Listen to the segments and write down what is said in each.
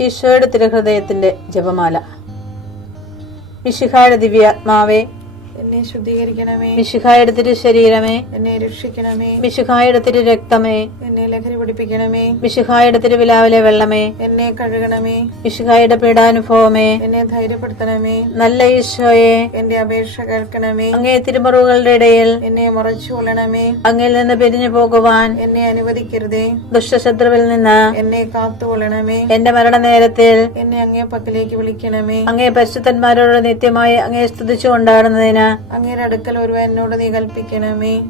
ഈശോയുടെ തിരുഹൃദയത്തിന്റെ ജപമാല. മിശിഹായുടെ ദിവ്യാത്മാവേ, എന്നെ ശുദ്ധീകരിക്കണമേ. മിശിഹായുടെ തിരു ശരീരമേ, എന്നെ രക്ഷിക്കണമേ. മിശിഹായുടെ തിരു രക്തമേ, എന്നെ ലഹരി പിടിപ്പിക്കണമേ. മിശിഹായുടെ തിരുവിലാവിലെ വെള്ളമേ, എന്നെ കഴുകണമേ. മിശിഹായുടെ പീഡാനുഭവമേ, എന്നെ ധൈര്യപ്പെടുത്തണമേ. നല്ല ഈശോയെ, എന്റെ അപേക്ഷ കേൾക്കണമേ. അങ്ങേ തിരുമുറിവുകളുടെ ഇടയിൽ എന്നെ മറച്ചു കൊള്ളണമേ. അങ്ങിൽ നിന്ന് പിരിഞ്ഞു പോകുവാൻ എന്നെ അനുവദിക്കരുതേ. ദുഷ്ടശത്രുവിൽ നിന്ന് എന്നെ കാത്തുകൊള്ളണമേ. എന്റെ മരണനേരത്തിൽ എന്നെ അങ്ങേ പക്കലേക്ക് വിളിക്കണമേ. അങ്ങേ പരിശുദ്ധന്മാരോട് നിത്യമായി അങ്ങേ സ്തുതിച്ചു കൊണ്ടാടുന്നതിന് അങ്ങയുടെ അടുക്കൽ ഒരുവൻ എന്നോട് നീ കൽപ്പിക്കണമേ.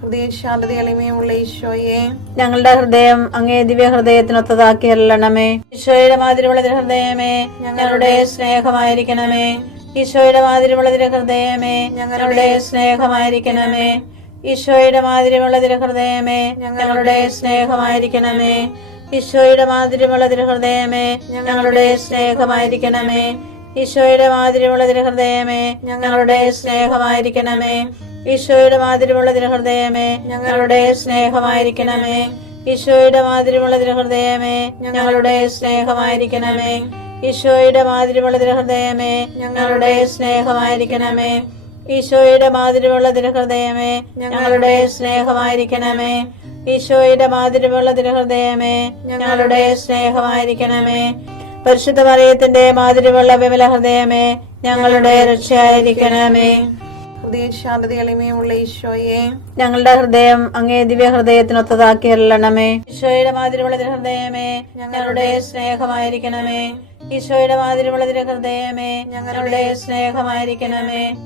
ഹൃദയശാന്തത എളിമയുള്ള ഈശോയെ, ഞങ്ങളുടെ ഹൃദയം അങ്ങേ ദിവ്യ ഹൃദയത്തിനൊത്തതാക്കി അരുളണമേ. ഈശോയുടെ മാതിരിയുള്ള ഹൃദയമേ, ഞങ്ങളുടെ സ്നേഹമായിരിക്കണമേ. ഈശോയുടെ മാതിരിയുള്ള ഹൃദയമേ, ഞങ്ങളുടെ സ്നേഹമായിരിക്കണമേ. ഈശോയുടെ മാതിരിയുള്ള ഹൃദയമേ, ഞങ്ങളുടെ സ്നേഹമായിരിക്കണമേ. ഈശോയുടെ മാതിരിയുള്ള ഹൃദയമേ, ഞങ്ങളുടെ സ്നേഹമായിരിക്കണമേ. ഈശോയുടെ മാതിരിയുള്ള ഹൃദയമേ, ഞങ്ങളുടെ സ്നേഹമായിരിക്കണമേ. ഈശോയുടെ മാതിരിയുള്ള ഹൃദയമേ, ഞങ്ങളുടെ സ്നേഹമായിരിക്കണമേ. ഈശോയുടെ മാതിരിയുള്ള ഹൃദയമേ, ഞങ്ങളുടെ സ്നേഹമായിരിക്കണമേ. ഈശോയുടെ മാതിരിയുള്ള ഹൃദയമേ, ഞങ്ങളുടെ സ്നേഹമായിരിക്കണമേ. ഈശോയുടെ മാതിരിയുള്ള ഹൃദയമേ, ഞങ്ങളുടെ സ്നേഹമായിരിക്കണമേ. ഈശോയുടെ മാതിരിയുള്ള ഹൃദയമേ, ഞങ്ങളുടെ സ്നേഹമായിരിക്കണമേ. പരിശുദ്ധ മറിയത്തിന്റെ മാതിരിയുള്ള വിമല ഹൃദയമേ, ഞങ്ങളുടെ രക്ഷയായിരിക്കണമേ. ഹൃദയശാന്തത എളിമയുള്ള ഈശോയെ, ഞങ്ങളുടെ ഹൃദയം അങ്ങേ ദിവ്യ ഹൃദയത്തിനൊത്തതാക്കി അരുളണമേ. ഈശോയുടെ മാതിരിയുള്ള ഹൃദയമേ, ഞങ്ങളുടെ സ്നേഹമായിരിക്കണമേ. ഈശോയുടെ മാതിരിയുള്ള ഹൃദയമേ, ഞങ്ങളുടെ സ്നേഹമായിരിക്കണമേ.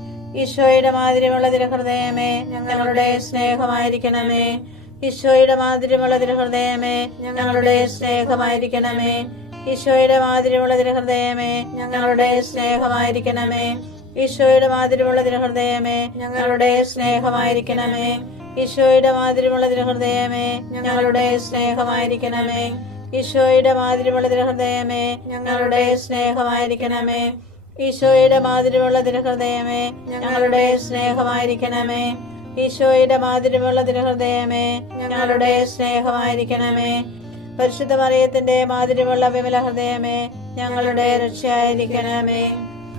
ഈശോയുടെ മാതിരിയുള്ള ഹൃദയമേ, ഞങ്ങളുടെ സ്നേഹമായിരിക്കണമേ. ഈശോയുടെ മാതിരിയുള്ള ഹൃദയമേ, ഞങ്ങളുടെ സ്നേഹമായിരിക്കണമേ. ഈശോയുടെ മാതിരിയുള്ള ഹൃദയമേ, ഞങ്ങളുടെ സ്നേഹമായിരിക്കണമേ. ഈശോയുടെ മാതിരിയുള്ള ഹൃദയമേ, ഞങ്ങളുടെ സ്നേഹമായിരിക്കണമേ. ഈശോയുടെ മാതിരിയുള്ള ഹൃദയമേ, ഞങ്ങളുടെ സ്നേഹമായിരിക്കണമേ. ഈശോയുടെ മാതിരിയുള്ള ഹൃദയമേ, ഞങ്ങളുടെ സ്നേഹമായിരിക്കണമേ. ഈശോയുടെ മാതിരിയുള്ള ഹൃദയമേ, ഞങ്ങളുടെ സ്നേഹമായിരിക്കണമേ. ഈശോയുടെ മാതിരിയുള്ള ഹൃദയമേ, ഞങ്ങളുടെ സ്നേഹമായിരിക്കണമേ. പരിശുദ്ധ മറിയത്തിന്റെ മാതിരിയുള്ള വിമല ഹൃദയമേ, ഞങ്ങളുടെ രക്ഷയായിരിക്കണമേ.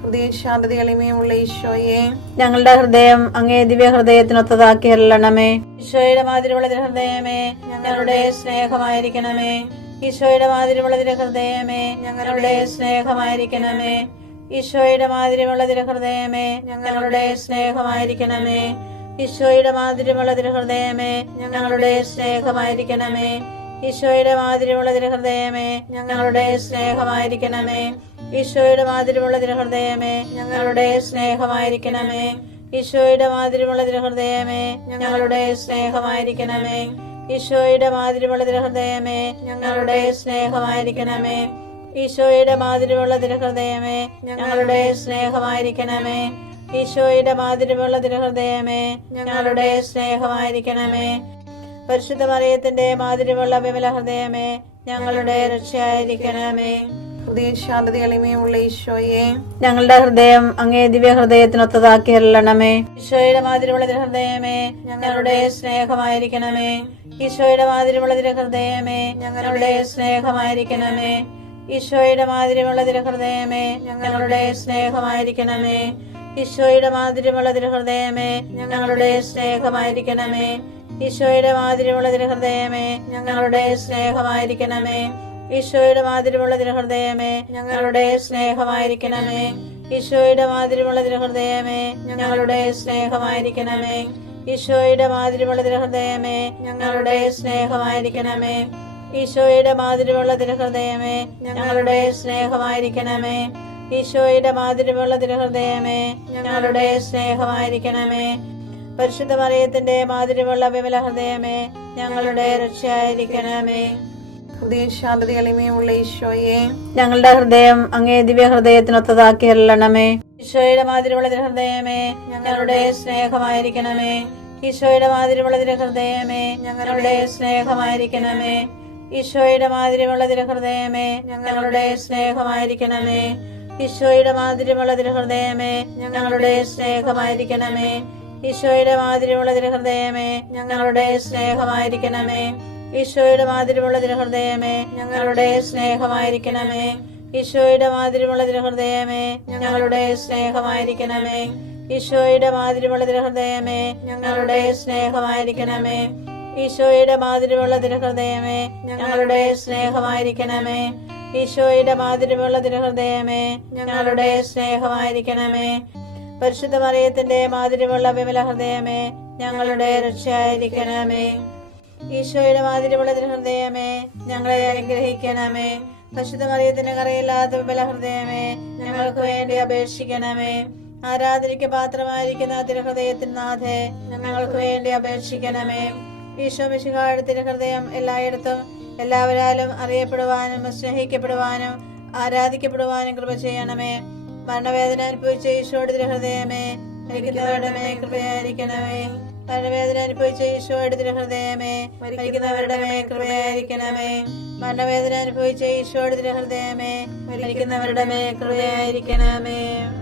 ഹൃദയശാന്തത എളിമയുള്ള ഈശോയെ, ഞങ്ങളുടെ ഹൃദയം അങ്ങേ ദിവ്യ ഹൃദയത്തിനൊത്തതാക്കി അരുളണമേ. ഈശോയുടെ മാതിരിയുള്ള ഹൃദയമേ, ഞങ്ങളുടെ സ്നേഹമായിരിക്കണമേ. ഈശോയുടെ മാതിരിയുള്ള ഹൃദയമേ, ഞങ്ങളുടെ സ്നേഹമായിരിക്കണമേ. ഈശോയുടെ മാതിരിയുള്ള ഹൃദയമേ, ഞങ്ങളുടെ സ്നേഹമായിരിക്കണമേ. ഈശോയുടെ മാതിരിയുള്ള ഹൃദയമേ, ഞങ്ങളുടെ സ്നേഹമായിരിക്കണമേ. ഈശോയുടെ മാതിരിയുള്ള ഹൃദയമേ, ഞങ്ങളുടെ സ്നേഹമായിരിക്കണമേ. ഈശോയുടെ മാതിരിയുള്ള ഹൃദയമേ, ഞങ്ങളുടെ സ്നേഹമായിരിക്കണമേ. ഈശോയുടെ മാതിരിയുള്ള ഹൃദയമേ, ഞങ്ങളുടെ സ്നേഹമായിരിക്കണമേ. ഈശോയുടെ മാതിരിയുള്ള ഹൃദയമേ, ഞങ്ങളുടെ സ്നേഹമായിരിക്കണമേ. ഈശോയുടെ മാതിരിയുള്ള ഹൃദയമേ, ഞങ്ങളുടെ സ്നേഹമായിരിക്കണമേ. ഈശോയുടെ മാതിരിയുള്ള ഹൃദയമേ, ഞങ്ങളുടെ സ്നേഹമായിരിക്കണമേ. പരിശുദ്ധ മറിയത്തിന്റെ മാതിരിയുള്ള വിമല ഹൃദയമേ, ഞങ്ങളുടെ രക്ഷയായിരിക്കണമേ. ഹൃദയശാന്തത എളിമയുള്ള ഈശോയെ, ഞങ്ങളുടെ ഹൃദയം അങ്ങേ ദിവ്യ ഹൃദയത്തിനൊത്തതാക്കി അരുളണമേ. ഈശോയുടെ മാതിരിയുള്ള ഹൃദയമേ, ഞങ്ങളുടെ സ്നേഹമായിരിക്കണമേ. ഈശോയുടെ മാതിരിയുള്ള ഹൃദയമേ, ഞങ്ങളുടെ സ്നേഹമായിരിക്കണമേ. ഈശോയുടെ മാതിരിയുള്ള ഹൃദയമേ, ഞങ്ങളുടെ സ്നേഹമായിരിക്കണമേ. ഈശോയുടെ മാതിരിയുള്ള ഹൃദയമേ, ഞങ്ങളുടെ സ്നേഹമായിരിക്കണമേ. ഈശോയുടെ മാതിരിയുള്ള ഹൃദയമേ, ഞങ്ങളുടെ സ്നേഹമായിരിക്കണമേ. ഈശോയുടെ മാതിരിയുള്ള ഹൃദയമേ, ഞങ്ങളുടെ സ്നേഹമായിരിക്കണമേ. ഈശോയുടെ മാതിരിയുള്ള ഹൃദയമേ, ഞങ്ങളുടെ സ്നേഹമായിരിക്കണമേ. ഈശോയുടെ മാതിരിയുള്ള ഹൃദയമേ, ഞങ്ങളുടെ സ്നേഹമായിരിക്കണമേ. ഈശോയുടെ മാതിരിയുള്ള ഹൃദയമേ, ഞങ്ങളുടെ സ്നേഹമായിരിക്കണമേ. ഈശോയുടെ മാതിരിയുള്ള ഹൃദയമേ, ഞങ്ങളുടെ സ്നേഹമായിരിക്കണമേ. പരിശുദ്ധ മറിയത്തിന്റെ മാതിരിയുള്ള വിമല ഹൃദയമേ, ഞങ്ങളുടെ രക്ഷയായിരിക്കണമേ. ഹൃദയശാന്തത എളിമയുള്ള ഈശോയെ, ഞങ്ങളുടെ ഹൃദയം അങ്ങേ ദിവ്യ ഹൃദയത്തിനൊത്തതാക്കി അരുളണമേ. ഈശോയുടെ മാതിരിയുള്ള ഹൃദയമേ, ഞങ്ങളുടെ സ്നേഹമായിരിക്കണമേ. ഈശോയുടെ മാതിരിയുള്ള ഹൃദയമേ, ഞങ്ങളുടെ സ്നേഹമായിരിക്കണമേ. ഈശോയുടെ മാതിരിയുള്ള ഹൃദയമേ, ഞങ്ങളുടെ സ്നേഹമായിരിക്കണമേ. ഈശോയുടെ മാതിരിയുള്ള ഹൃദയമേ, ഞങ്ങളുടെ സ്നേഹമായിരിക്കണമേ. ഈശോയുടെ മാതിരിയുള്ള ഹൃദയമേ, ഞങ്ങളുടെ സ്നേഹമായിരിക്കണമേ. ഈശോയുടെ മാതിരിയുള്ള തിരുഹൃദയമേ ഞങ്ങളുടെ സ്നേഹമായിരിക്കണമേ. ഈശോയുടെ മാതിരിയുള്ള തിരുഹൃദയമേ ഞങ്ങളുടെ സ്നേഹമായിരിക്കണമേ. ഈശോയുടെ മാതിരിയുള്ള തിരുഹൃദയമേ ഞങ്ങളുടെ സ്നേഹമായിരിക്കണമേ. ഈശോയുടെ മാതിരിയുള്ള തിരുഹൃദയമേ ഞങ്ങളുടെ സ്നേഹമായിരിക്കണമേ. ഈശോയുടെ മാതിരിയുള്ള തിരുഹൃദയമേ ഞങ്ങളുടെ സ്നേഹമായിരിക്കണമേ. പരിശുദ്ധ മറിയത്തിന്റെ മാതിരിയുള്ള വിമല ഹൃദയമേ ഞങ്ങളുടെ രക്ഷയായിരിക്കണമേ. ഈശോയുടെ മാതിരിയുള്ള തിരുഹൃദയമേ ഞങ്ങളെ അനുഗ്രഹിക്കണമേ. പരിശുദ്ധ മറിയത്തിന്റെ കറയില്ലാത്ത വിമല ഹൃദയമേ ഞങ്ങൾക്ക് വേണ്ടി അപേക്ഷിക്കണമേ. ആരാധനയ്ക്ക് പാത്രമായിരിക്കുന്ന തിരുഹൃദയത്തിന് നാഥേ ഞങ്ങൾക്ക് വേണ്ടി അപേക്ഷിക്കണമേ. ഈശോ മിശിഹായുടെ തിരുഹൃദയം എല്ലായിടത്തും എല്ലാവരാലും അറിയപ്പെടുവാനും സ്നേഹിക്കപ്പെടുവാനും ആരാധിക്കപ്പെടുവാനും കൃപ ചെയ്യണമേ. മരണവേദന അനുഭവിച്ച ഈശോയുടെ തിരുഹൃദയമേ മരിക്കുന്നവരുടെ മേൽ കൃപയായിരിക്കണമേ. മരണവേദന അനുഭവിച്ച ഈശോയുടെ തിരുഹൃദയമേ മരിക്കുന്നവരുടെ മേൽ കൃപയായിരിക്കണമേ. മരണവേദന അനുഭവിച്ച ഈശോയുടെ തിരുഹൃദയമേ മരിക്കുന്നവരുടെ മേൽ കൃപയായിരിക്കണമേ.